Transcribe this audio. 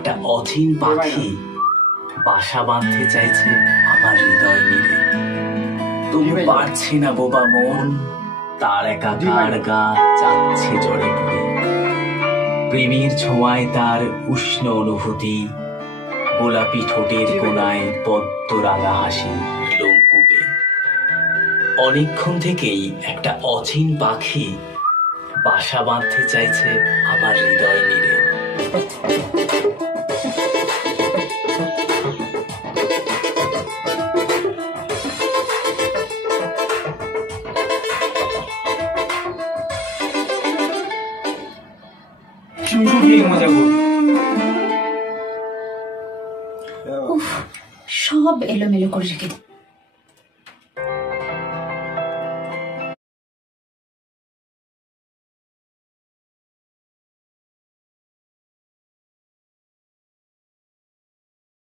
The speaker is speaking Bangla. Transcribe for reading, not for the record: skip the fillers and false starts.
একটা অচিন পাখি বাসা বাঁধতে চাইছে আমার হৃদয় নিরে। তুমি পারছি না বোবা মন, তার একাকার গা যাচ্ছে জড়ে পড়ে। প্রেমের ছোঁয়ায় তার উষ্ণ অনুভূতি, গোলাপি ঠোঁটের কোনায় পদ্ম রাঙা হাসি লোমকূপে। অনেকক্ষণ থেকেই একটা অচিন পাখি বাসা বাঁধতে চাইছে আমার হৃদয় নিরে। সব এলোমেলো করে রেখে